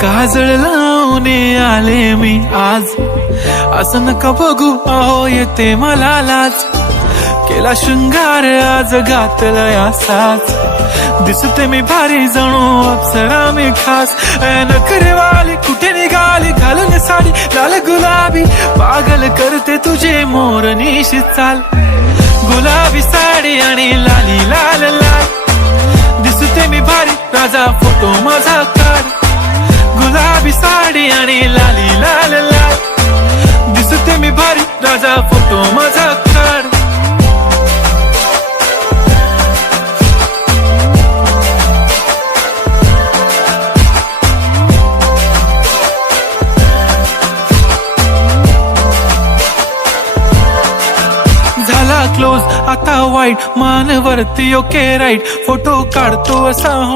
काजळ लावून आले मी आज, असं नका बघू अहो येते मला लाज. केला शृंगार आज घातला असाच, दिसते मी भारी जणू अप्सरा मी खास. नखरेवाली कुठे निघाली घालून साडी लाल गुलाबी, पागल करते तुझे मोरनीशी चाल. गुलाबी साडी आणि लाली लाल लाल, दिसते मी भारी राजा फोटो माझा काढ. गुलाबी साडी आणि लाली लाल लाल, दिसते मी भारी राजा फोटो माझा काढ. झाला क्लोज आता वाईट, मान वरती ओके राईट, फोटो काढतो असा